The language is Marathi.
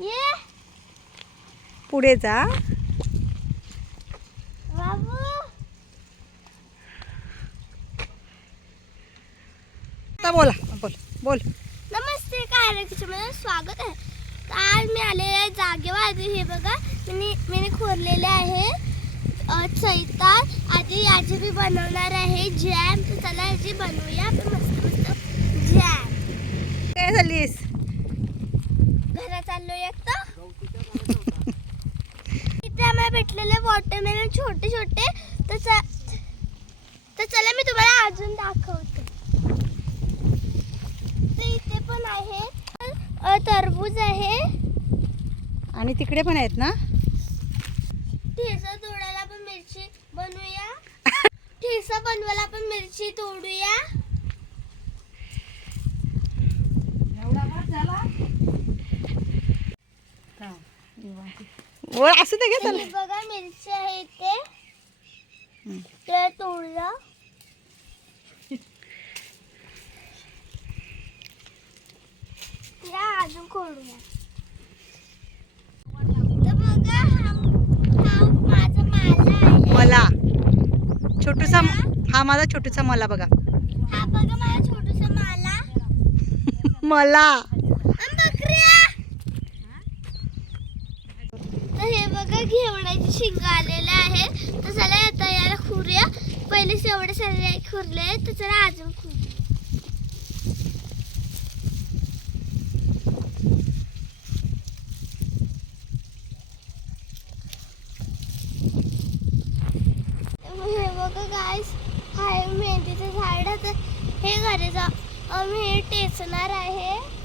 ये पुढे जा. बाबू. आता बोला. बोल बोल. नमस्ते, कार्यक्रमामध्ये स्वागत आहे. तर आज मी आलेले आहे जागेवर. आधी हे बघा, मी खोरलेले आहे चैतार. आधी याची मी बनवणार आहे जॅम. तर चला याची बनवूया आपण मस्त मस्त जॅम. काय झालीस? घरात चाललोय एकटा. इथे आम्हाला भेटलेले वॉटरमेलन छोटे छोटे. तर चला मी तुम्हाला अजून दाखवते. तर इथे पण आहे तरबूज आहे. आणि तिकडे पण आहेत ना. ठेचा तोडायला पण मिरची बनवूया. ठेचा बनवायला पण मिरची तोडूया. असं ते घे. हे बघा मिरची आहे इथे. ते तोडलं. या अजून खोडूया. तर बघा हा माझा माला आहे. मला छोटूसा. हा माझा छोटूसा मला बघा. हा बघा माझा छोटूसा माला. मला बकऱ्या. तर हे बघा घेवडाची शिंग आलेले आहे. तर चला आता याला खुरूया. पहिलेच एवढे सारे खुरले. तर चला अजून खुरूया. हे बघा गाईस, हा मेहंदीचं झाड. हे घरी जा मी हे टेचणार आहे.